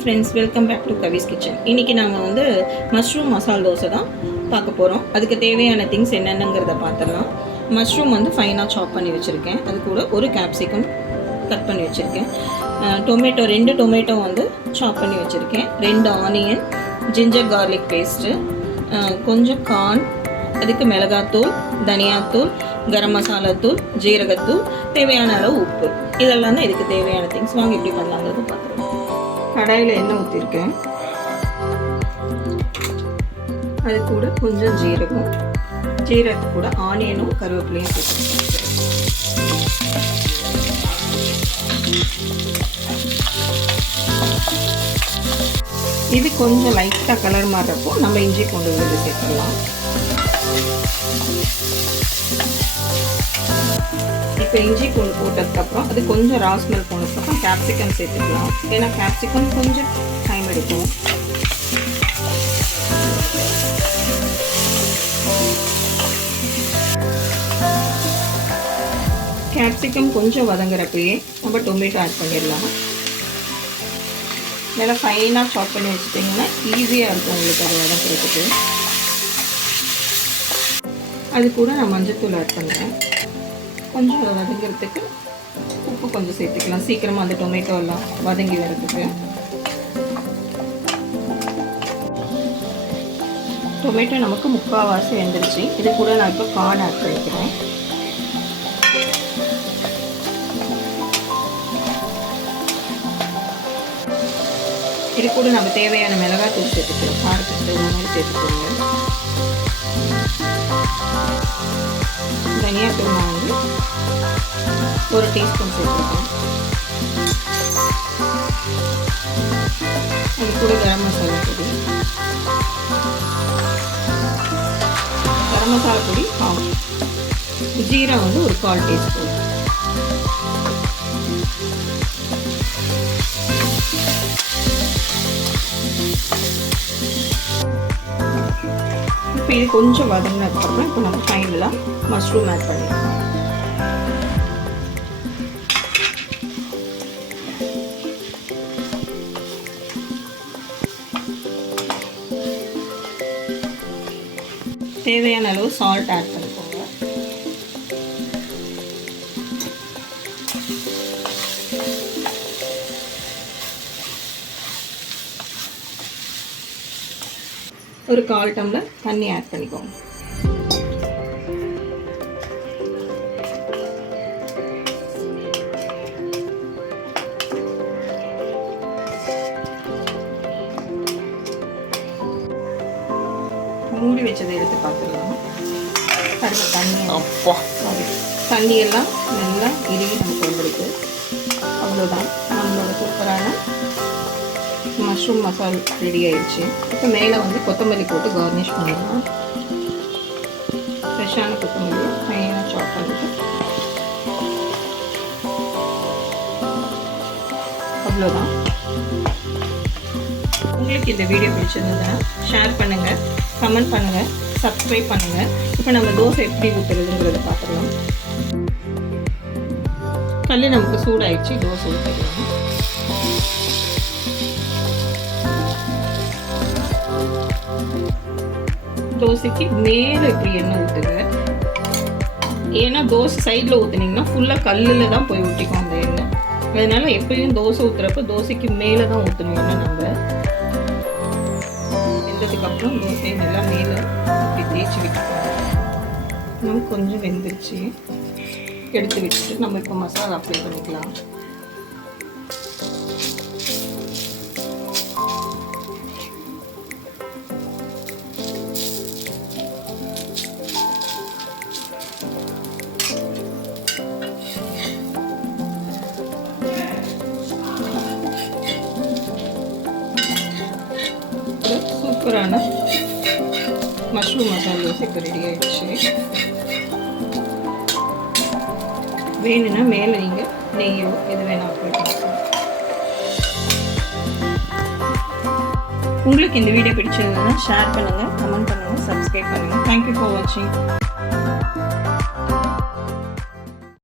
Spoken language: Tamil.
ஃப்ரெண்ட்ஸ், வெல்கம் பேக் டு கவிஸ் கிச்சன். இன்றைக்கி நாங்கள் வந்து மஷ்ரூம் மசால் தோசை தான் பார்க்க போகிறோம். அதுக்கு தேவையான திங்ஸ் என்னென்னங்கிறத பார்த்துடலாம். மஷ்ரூம் வந்து ஃபைனாக சாப் பண்ணி வச்சுருக்கேன். அது கூட ஒரு கேப்சிகம் கட் பண்ணி வச்சுருக்கேன். டொமேட்டோ 2 டொமேட்டோ வந்து சாப் பண்ணி வச்சுருக்கேன். 2 ஆனியன், ஜிஞ்சர் கார்லிக் பேஸ்ட்டு, கொஞ்சம் கார்ன், அதுக்கு மிளகாத்தூள், தனியாத்தூள், கரம் மசாலா தூள், ஜீரகத்தூள், தேவையான அளவு உப்பு. இதெல்லாம் தான் இதுக்கு தேவையான திங்ஸ். வாங்க எப்படி பண்ணலாங்கிறது பார்க்குறோம். கடாயில் எண்ணெய் ஊற்றிருக்கேன். அது கூட கொஞ்சம் ஜீரகத்து கூட ஆனியனும் கருவேப்பிலையும் சேர்த்துருக்கேன். இது கொஞ்சம் லைட்டாக கலர் மாறுறப்போ நம்ம இஞ்சி பூண்டு விழுது சேர்த்துடலாம். இப்போ இஞ்சி பூண்டு போட்டதுக்கப்புறம் அது கொஞ்சம் ராஸ்மெல் போனதுக்கப்புறம் கேப்சிகம் சேர்த்துக்கலாம். ஏன்னா கேப்சிகம் கொஞ்சம் டைம் எடுக்கும். கேப்சிகம் கொஞ்சம் வதங்குறப்பயே நம்ம டொமேட்டோ ஆட் பண்ணிடலாம். நல்லா ஃபைனாக சாப் பண்ணி வச்சுட்டிங்கன்னா ஈஸியாக இருக்கும் உங்களுக்கு அதை வதங்குறதுக்கு. அது கூட நான் மஞ்சத்தூள் ஆட் பண்ணுறேன். கொஞ்சம் வதங்கிறதுக்கு உப்பு கொஞ்சம் சேர்த்துக்கலாம், சீக்கிரமாக அந்த டொமேட்டோ எல்லாம் வதங்கி வரதுக்கு. டொமேட்டோ நமக்கு முக்கால்வாசி வெந்துருச்சு. இது கூட நான் இப்போ கார்ன் ஆட் பண்ணிக்கிறேன். இது கூட நம்ம தேவையான மிளகாத்தூள் சேர்த்துக்கலாம். காரத்துக்கு தகுந்த மாதிரி சேர்த்துக்கோங்க. தனியாத்தூள் நான் வந்து 1 டீஸ்பூன் சேர்த்துருக்கேன். அது கூட கரம் மசாலா பொடி, ஜீரா வந்து ஒரு 1/4 டீஸ்பூன். இப்போ இது கொஞ்சம் வதங்கினதுக்கப்புறம் இப்போ நம்ம ஃபைனலாக மஷ்ரூம் ஆட் பண்ணிடலாம். தேவையான அளவு சால்ட் ஆட் பண்ணிக்கோங்க. ஒரு 1/4 டம்ளர் தண்ணி ஆட் பண்ணிக்கோங்க. மூடி வச்சதை எடுத்து பார்த்துடலாம். தண்ணியெல்லாம் நல்லா இறுகி நமக்கு வந்துருக்கு. அவ்வளோதான், நம்மளோட சூப்பரான மஷ்ரூம் மசால் ரெடி ஆயிடுச்சு. இப்போ மேலே வந்து கொத்தமல்லி போட்டு கார்னிஷ் பண்ணிடலாம். ஃப்ரெஷ்ஷான கொத்தமல்லி ஃபைனாக சாப் பண்ணிட்டு அவ்வளோதான். உங்களுக்கு இந்த வீடியோ பிடிச்சிருந்ததுன்னா ஷேர் பண்ணுங்கள், கமெண்ட் பண்ணுங்கள், சப்ஸ்கிரைப் பண்ணுங்கள். இப்போ நம்ம தோசை எப்படி ஊற்றுறதுங்கிறத பார்த்துக்கலாம். கல் நமக்கு சூடாயிடுச்சு, தோசை ஊற்றிடலாம். தோசைக்கு மேலே இப்படி எண்ணெய் ஊற்றுங்க. ஏன்னா தோசை சைடில் ஊற்றுனீங்கன்னா ஃபுல்லாக கல்லில் தான் போய் ஊற்றிக்கும் அந்த எண்ணெய். அதனால எப்பயும் தோசை ஊற்றுறப்ப தோசைக்கு மேலே தான் ஊற்றணும் எண்ணெய். நம்ம வெந்ததுக்கப்புறம் தோசையை நல்லா மேலே இப்படி தேய்ச்சி விட்டுக்கோங்க. நம்ம கொஞ்சம் வெந்துருச்சு, எடுத்து வச்சுட்டு நம்ம இப்போ மசாலா அப்ளை பண்ணிக்கலாம். சூப்பரான மஷ்ரூம் மசாலா தோசை இப்போ ரெடி ஆகிடுச்சு. வேணும்னா மேலே நீங்கள் நெய்யோ எது வேணால் அப்ளை பண்ணிக்கலாம். உங்களுக்கு இந்த வீடியோ பிடிச்சிருந்ததுன்னா ஷேர் பண்ணுங்கள், கமெண்ட் பண்ணுங்கள், சப்ஸ்கிரைப் பண்ணுங்கள். தேங்க்யூ ஃபார் வாட்சிங்.